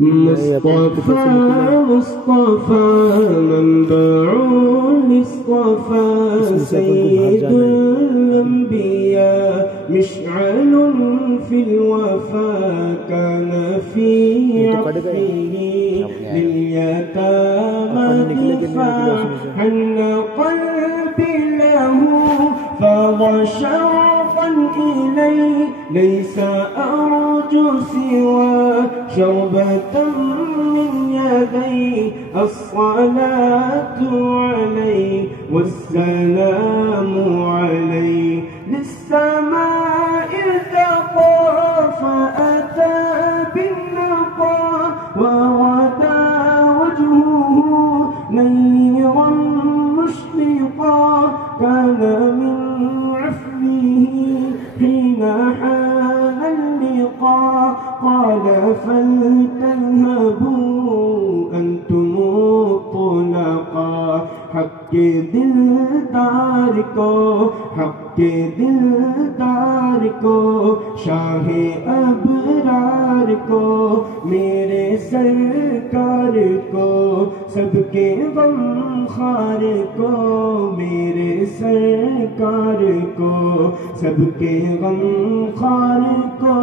مصطفى مصطفى منبع الاصطفى سيد الأنبياء مشعل في الوفا كان في عطفه لليتامى دفاعا قلبي له فاض شوقا إليه ليس أرجو سوى شربة من يدي الصلاة عليه والسلام عليه للسماء ارتقى فأتى بالنقى وغدا وجهه نيرا مشرقا كان من عفوه حين حان اللقاء قال فلتذهبوا أنتم الطلقاء حق دلدار کو حق دلدار کو شاہ ابرار کو میرے سرکار کو سب کے غم خار کو میرے سرکار کو سب کے غم خار کو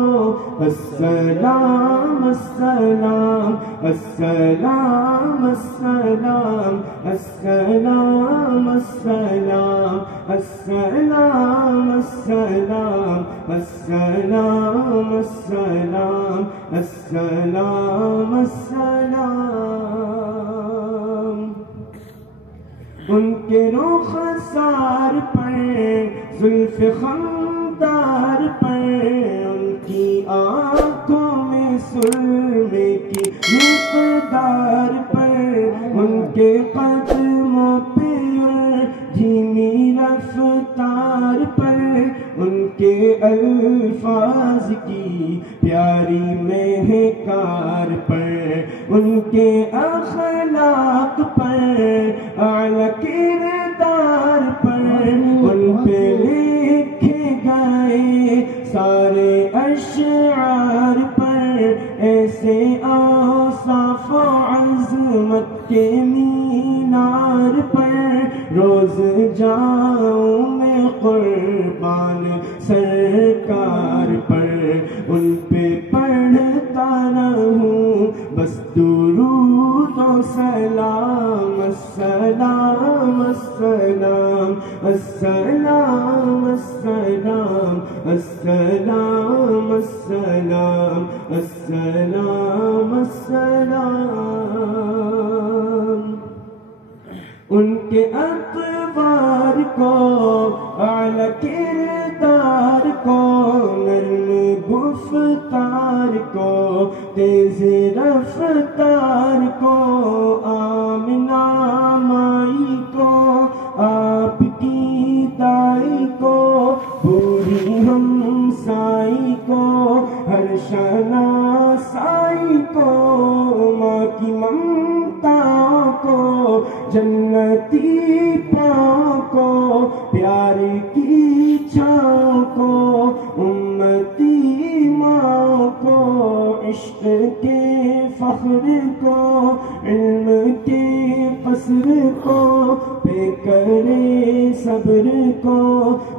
السلام السلام السلام السلام السلام السلام السلام السلام السلام السلام السلام السلام ان کے رخسار پر زلف خمدار پر ان کی آنکھوں میں سرمے کی مقدار پر ان کے قدموں پہ دھیمی رفتار پر ان کے الفاظ کی پیاری مہکار پر ان کے اخلاق پر اعلیٰ کردار پر ان پہ لکھے گئے سارے اشعار پر ایسے اوصاف و عظمت کے مینار پر روز جاؤں میں قربان سرکار پر ان پہ پڑھتا رہوں بس درود و سلام السلام السلام السلام السلام السلام السلام السلام السلام ان کے اطوار کو اعلیٰ کردار کو نرم گفتار کو تیز رفتار کو آمنہ مائی کو آپ کی دائی کو بوڑھی ہمسائی کو ہر شناسائی کو ماں کی ممتا کو جنتی پاؤں کو پیار کی چھاؤں کو امتی ماں کو عشق کے فخر کو علم کے قصر کو پہ کرے صبر کو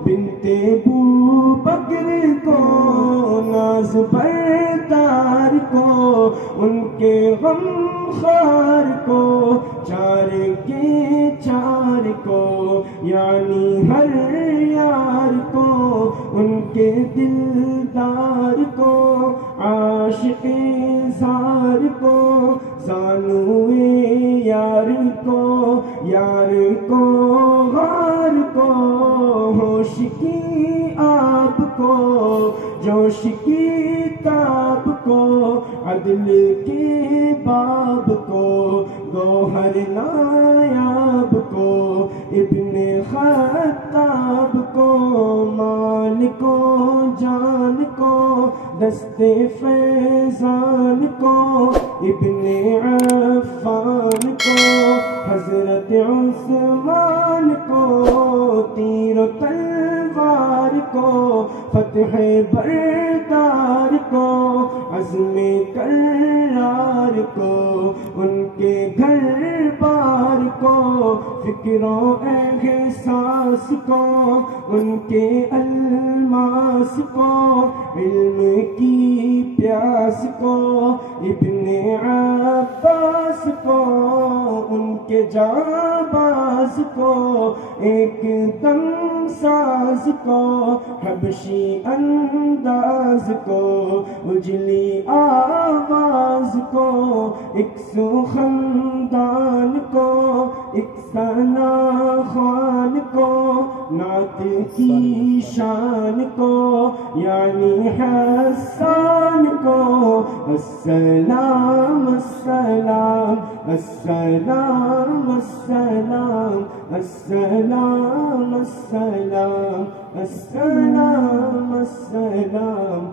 بنت بو بکر کو ناز بردار کو ان کے غم خار کو چار کے چار کو یعنی ہر یار کو ان کے دلدار کو عاشق زار کو زانوئے یار کو غار کو ہوش کی آپ کو جوش کی تاب کو عدل کے باب کو گوہر نایاب کو ابن خطاب کو مال کو جان کو دست فیضان کو ابن عفان کو حضرت عثمان کو تیر و تلوار کو فتح بردار کو عزم کرار کو، ان کے گھر بار کو، فکر و احساس کو، ان کے الماس کو، علم کی پیاس کو، ابن عباس کو، ان کے جانباز کو، ایک دم ساز کو، حبشی انداز کو، اجلی آواز کو، ایک سو خاندان کو، ایک ثنا خوان کو، نعت کی شان کو، یعنی حسان کو، السلام السلام السلام السلام السلام السلام السلام السلام